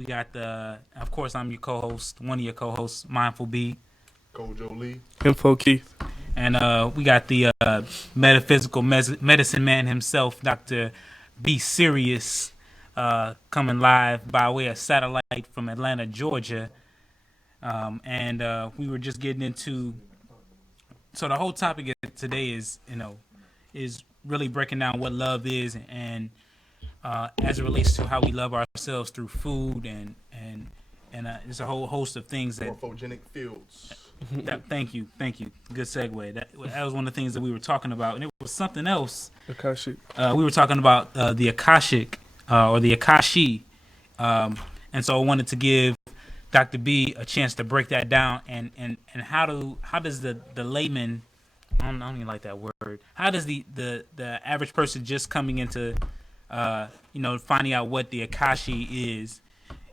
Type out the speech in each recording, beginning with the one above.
We got of course, I'm your co-host, one of your co-hosts, Mindful B. Kojo Lee. Info Keith. And we got the metaphysical medicine man himself, Doctah B Sirius, coming live by way of satellite from Atlanta, Georgia. And we were just getting into, so the whole topic of today is really breaking down what love is, and as it relates to how we love ourselves through food, and there's a whole host of things that Morphogenic fields. Thank you. Good segue. That was one of the things that we were talking about, and it was something else. Akashic. We were talking about the Akashic or the Akashi, and so I wanted to give Doctah B a chance to break that down, and how does the layman, I don't even like that word. How does the average person just coming into finding out what the Akashi is,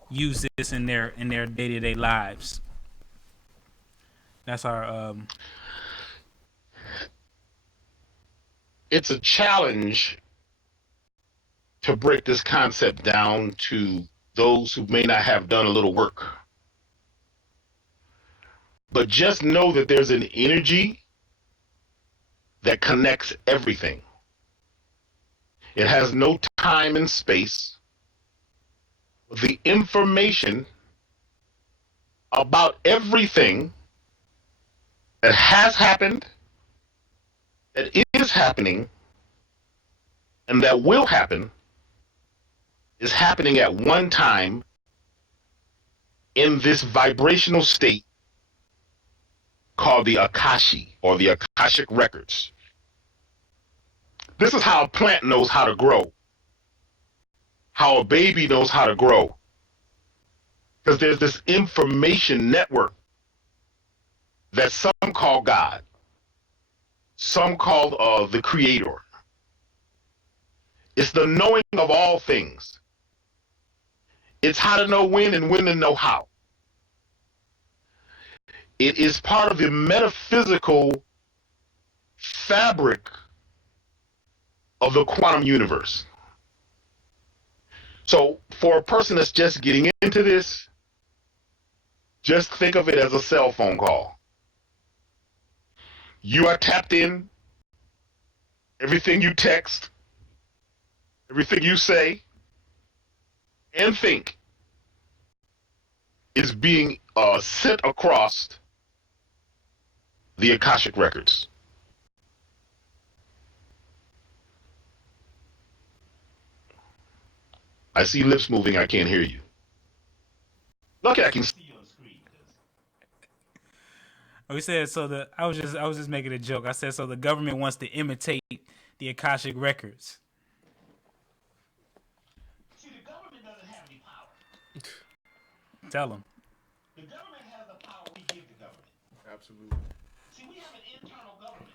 use this in their day-to-day lives? That's our. It's a challenge to break this concept down to those who may not have done a little work. But just know that there's an energy that connects everything. It has no time and space. The information about everything that has happened, that is happening, and that will happen is happening at one time in this vibrational state called the Akashi, or the Akashic records. This is how a plant knows how to grow, how a baby knows how to grow, because there's this information network that some call God, some call the Creator. It's the knowing of all things. It's how to know when and when to know how. It is part of the metaphysical fabric of the quantum universe. So for a person that's just getting into this, just think of it as a cell phone call. You are tapped in. Everything you text, everything you say and think is being sent across the Akashic records. I see lips moving. I can't hear you. Lucky I can see you on the screen. We said so. I was just making a joke. I said so. The government wants to imitate the Akashic records. See, the government doesn't have any power. Tell them. The government has the power we give the government. Absolutely. See, we have an internal government.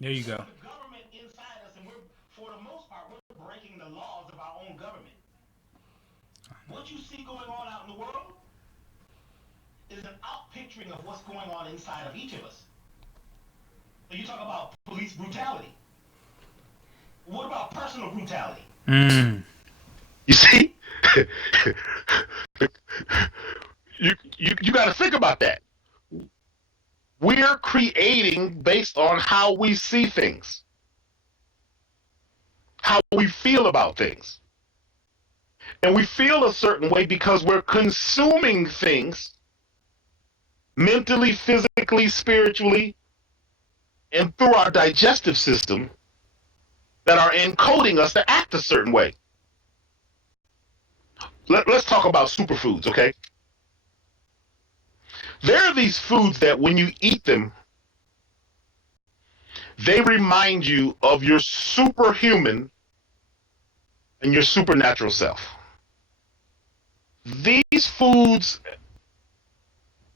There you go. The government inside us, and for the most part, we're breaking the laws of our own government. What you see going on out in the world is an outpicturing of what's going on inside of each of us. So you talk about police brutality. What about personal brutality? You see? you got to think about that. We're creating based on how we see things, how we feel about things. And we feel a certain way because we're consuming things mentally, physically, spiritually, and through our digestive system that are encoding us to act a certain way. Let's talk about superfoods, okay? There are these foods that when you eat them, they remind you of your superhuman and your supernatural self. These foods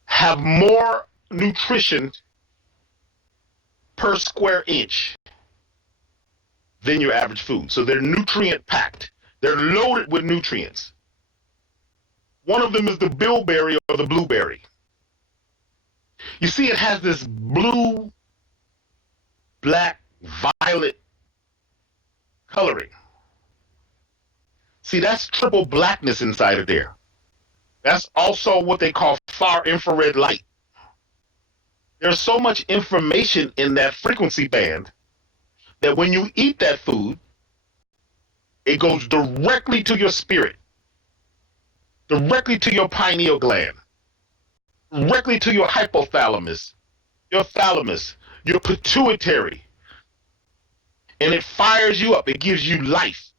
have more nutrition per square inch than your average food. So they're nutrient packed. They're loaded with nutrients. One of them is the bilberry or the blueberry. You see, it has this blue, black, violet coloring. See, that's triple blackness inside of there. That's also what they call far infrared light. There's so much information in that frequency band that when you eat that food, it goes directly to your spirit, directly to your pineal gland, directly to your hypothalamus, your thalamus, your pituitary, and it fires you up. It gives you life.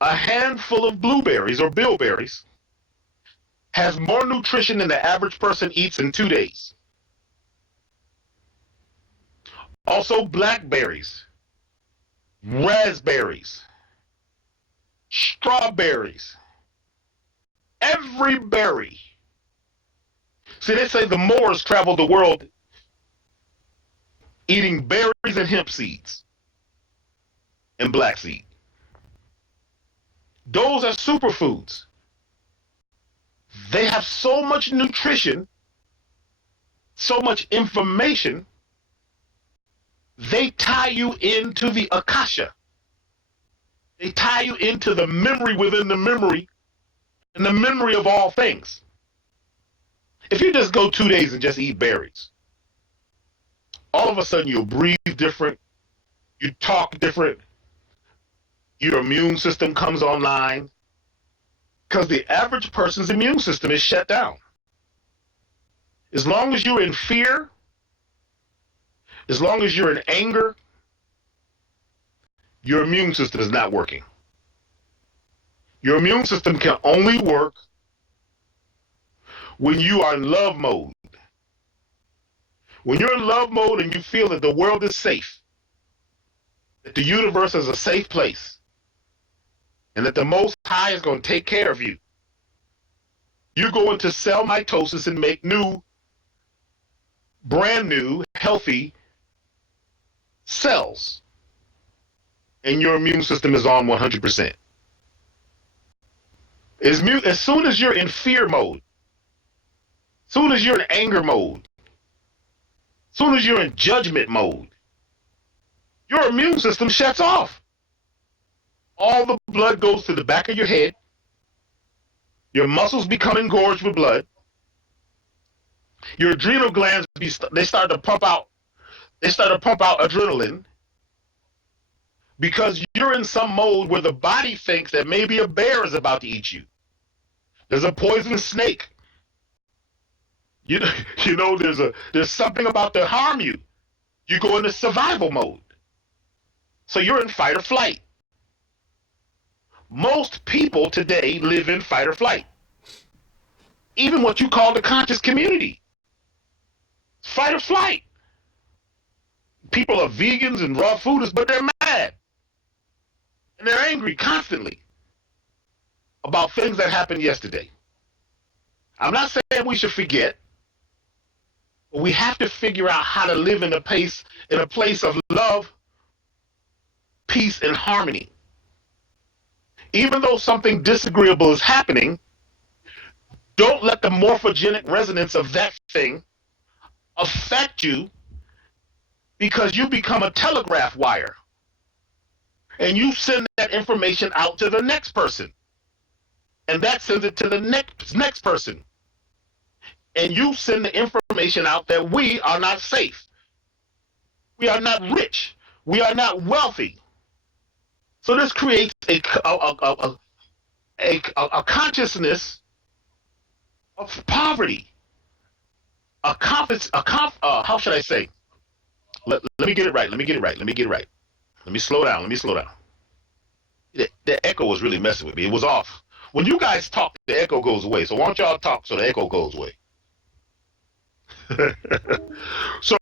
A handful of blueberries or bilberries has more nutrition than the average person eats in 2 days. Also, blackberries, raspberries, strawberries, every berry. See, they say the Moors traveled the world eating berries and hemp seeds and black seed. Those are superfoods. They have so much nutrition, so much information, they tie you into the akasha. They tie you into the memory within the memory and the memory of all things. If you just go 2 days and just eat berries, all of a sudden you'll breathe different, you talk different, your immune system comes online, because the average person's immune system is shut down. As long as you're in fear, as long as you're in anger, your immune system is not working. Your immune system can only work when you are in love mode. When you're in love mode and you feel that the world is safe, that the universe is a safe place, and that the Most High is going to take care of you, you go into cell mitosis and make new, brand new, healthy cells. And your immune system is on 100%. As soon as you're in fear mode, as soon as you're in anger mode, as soon as you're in judgment mode, your immune system shuts off. All the blood goes to the back of your head. Your muscles become engorged with blood. Your adrenal glands they start to pump out adrenaline, because you're in some mode where the body thinks that maybe a bear is about to eat you. There's a poisonous snake. You know, there's something about to harm you. You go into survival mode. So you're in fight or flight. Most people today live in fight or flight. Even what you call the conscious community. Fight or flight. People are vegans and raw foodists, but they're mad. And they're angry constantly about things that happened yesterday. I'm not saying we should forget, but we have to figure out how to live in a place of love, peace, and harmony. Even though something disagreeable is happening, don't let the morphogenic resonance of that thing affect you, because you become a telegraph wire. And you send that information out to the next person. And that sends it to the next person. And you send the information out that we are not safe. We are not rich. We are not wealthy. So this creates a consciousness of poverty. How should I say? Let me get it right. Let me slow down. The echo was really messing with me. It was off. When you guys talk, the echo goes away. So why don't y'all talk so the echo goes away? So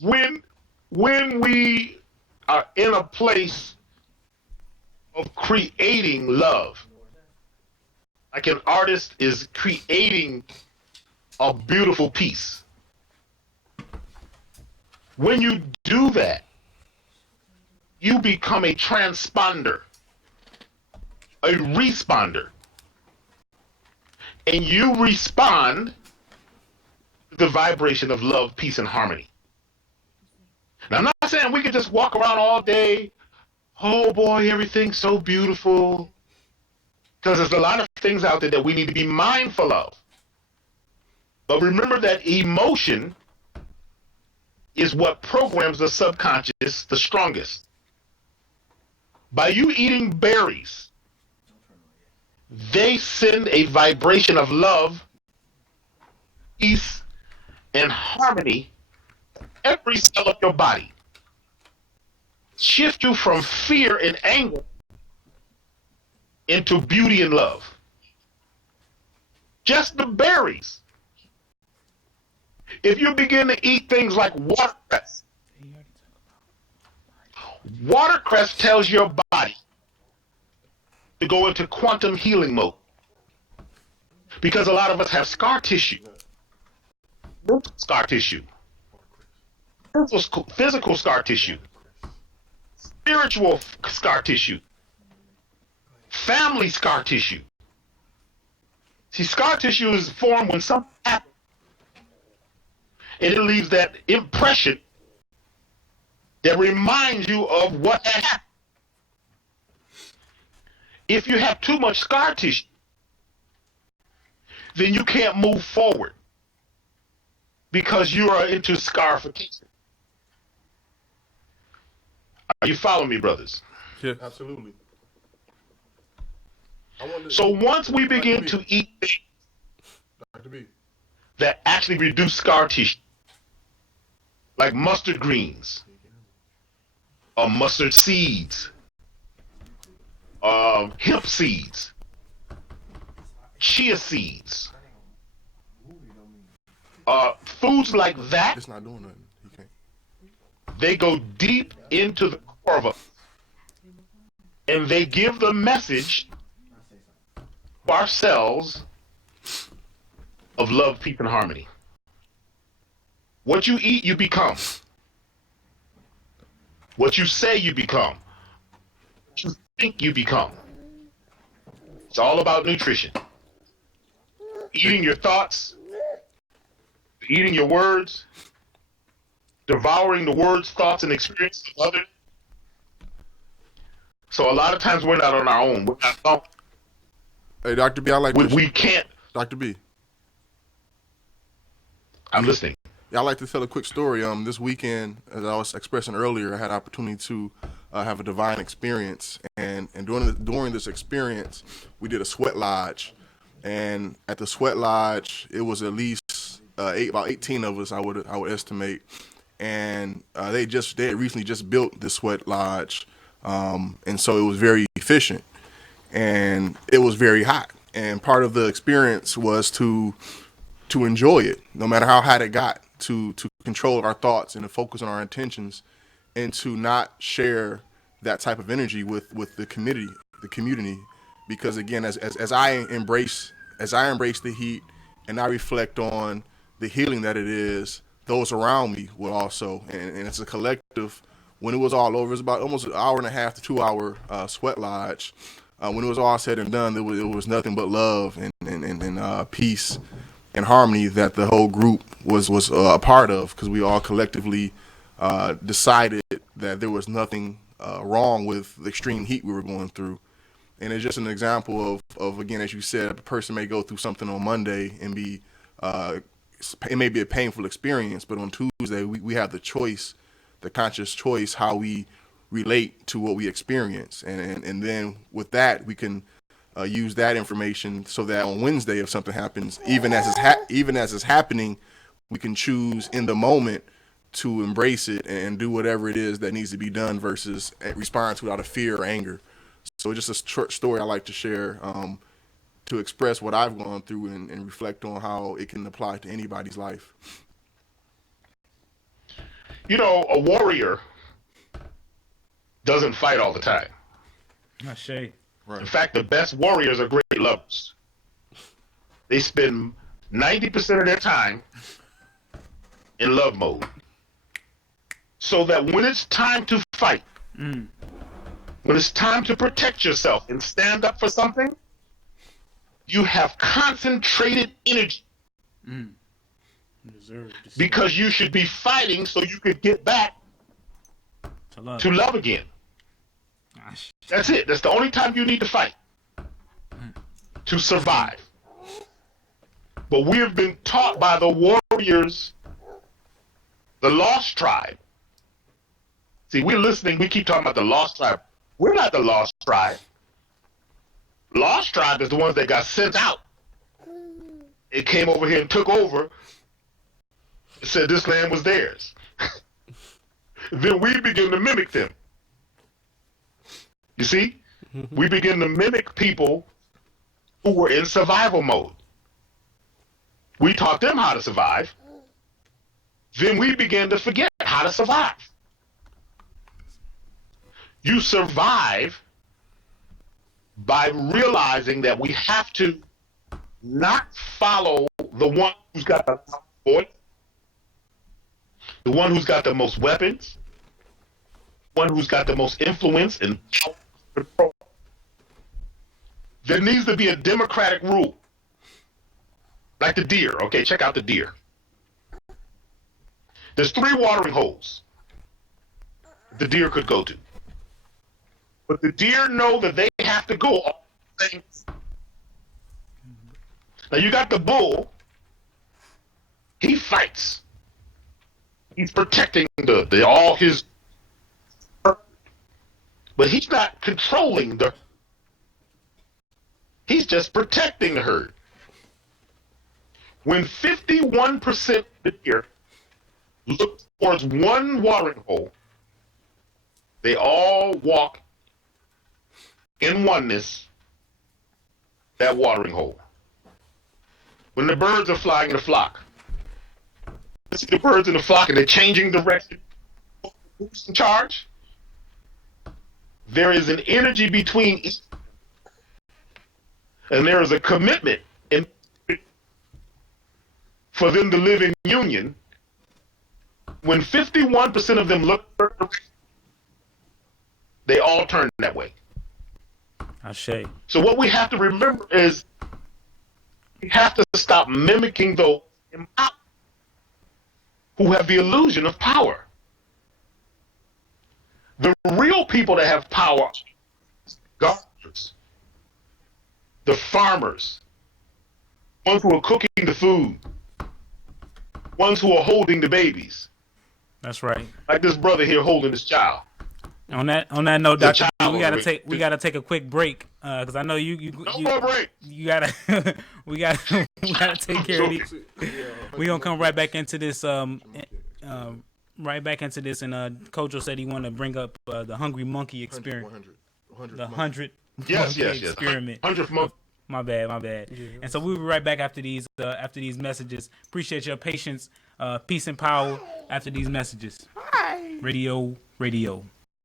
when we are in a place of creating love, like an artist is creating a beautiful piece, when you do that, you become a transponder, a responder, and you respond to the vibration of love, peace, and harmony. Now, I'm not saying we could just walk around all day, oh boy, everything's so beautiful. Because there's a lot of things out there that we need to be mindful of. But remember that emotion is what programs the subconscious the strongest. By you eating berries, they send a vibration of love, peace, and harmony to every cell of your body. Shift you from fear and anger into beauty and love. Just the berries. If you begin to eat things like watercress, watercress tells your body to go into quantum healing mode. Because a lot of us have scar tissue, mental scar tissue, physical scar tissue, spiritual scar tissue, family scar tissue. See, scar tissue is formed when something happens, and it leaves that impression that reminds you of what had happened. If you have too much scar tissue, then you can't move forward because you are into scarification. Are you following me, brothers? Yeah, absolutely. So once we begin to eat things Dr. B. that actually reduce scar tissue, like mustard greens, or mustard seeds, hemp seeds, chia seeds, foods like that, It's not doing nothing. He can't. they go deep into the core of us. And they give the message to our cells of love, peace, and harmony. What you eat, you become. What you say, you become. What you think, you become. It's all about nutrition. Eating your thoughts, eating your words, devouring the words, thoughts, and experiences of others. So a lot of times we're not on our own. We're not alone. Hey, Dr. B, I like this. We can't. Dr. B. I'm listening. Yeah, I like to tell a quick story. This weekend, as I was expressing earlier, I had an opportunity to have a divine experience, and during this experience, we did a sweat lodge, and at the sweat lodge, it was at least about 18 of us, I would estimate, and they had recently just built the sweat lodge, and so it was very efficient, and it was very hot, and part of the experience was to enjoy it, no matter how hot it got, to control our thoughts and to focus on our intentions, and to not share that type of energy with the community, because again, as I embrace the heat and I reflect on the healing that it is, those around me will also, and it's a collective. When it was all over, it was about almost an hour and a half to 2 hour sweat lodge. When it was all said and done, it was nothing but love and peace and harmony that the whole group was a part of, because we all collectively decided that there was nothing wrong with the extreme heat we were going through. And it's just an example of again, as you said, a person may go through something on Monday and it may be a painful experience, but on Tuesday we have the choice, the conscious choice, how we relate to what we experience, and then with that we can use that information so that on Wednesday, if something happens, even as it's happening, we can choose in the moment to embrace it and do whatever it is that needs to be done versus respond to it out of fear or anger. So just a short story I like to share to express what I've gone through and reflect on how it can apply to anybody's life. You know, a warrior doesn't fight all the time. Not shade. In fact, the best warriors are great lovers. They spend 90% of their time in love mode. So that when it's time to fight, when it's time to protect yourself and stand up for something, you have concentrated energy. Because you should be fighting so you could get back to love again. That's it. That's the only time you need to fight. to survive. But we have been taught by the warriors, the lost tribe. See, we're listening, we keep talking about the lost tribe. We're not the lost tribe. Lost tribe is the ones that got sent out. It came over here and took over. It said this land was theirs. Then we begin to mimic them. You see? We begin to mimic people who were in survival mode. We taught them how to survive. Then we began to forget how to survive. You survive by realizing that we have to not follow the one who's got the voice, the one who's got the most weapons, the one who's got the most influence and control. There needs to be a democratic rule. Like the deer, okay? Check out the deer. There's 3 watering holes the deer could go to. But the deer know that they have to go all the same. Now you got the bull. He fights. He's protecting the all his, but he's not controlling the. He's just protecting the herd. When 51% of the deer look towards one watering hole, they all walk in oneness that watering hole. When the birds are flying in a flock, you see the birds in the flock and they're changing direction. Who's in charge? There is an energy between each, and there is a commitment for them to live in union. When 51% of them look, they all turn that way. Ashe. So what we have to remember is we have to stop mimicking those who have the illusion of power. The real people that have power are gardeners, the farmers, ones who are cooking the food, ones who are holding the babies. That's right. Like this brother here holding his child. On that note, Doctor, child we gotta take a quick break because I know you more break. You gotta we gotta take care of these. We gonna come right back into this and Kojo said he want to bring up the Hungry Monkey experiment, the 100 Yes. experiment. 100th month. My bad. Yeah, and so we'll be right back after these messages. Appreciate your patience. Peace and power after these messages. Readyo Radio.